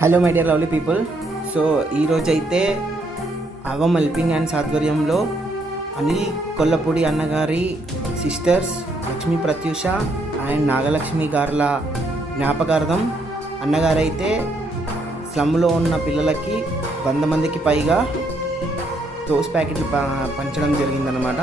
Hello my dear lovely people. So ఈరోజైతే అవం helping hands ఆధ్వర్యంలో అనిల్ కొల్లపూడి అన్నగారి సిస్టర్స్ లక్ష్మీ ప్రత్యూష అండ్ నాగలక్ష్మి గారుల జ్ఞాపకార్థం అన్నగారైతే స్లమ్లో ఉన్న పిల్లలకి 100 మందికి పైగా టోస్ ప్యాకెట్లు పంచడం జరిగిందనమాట.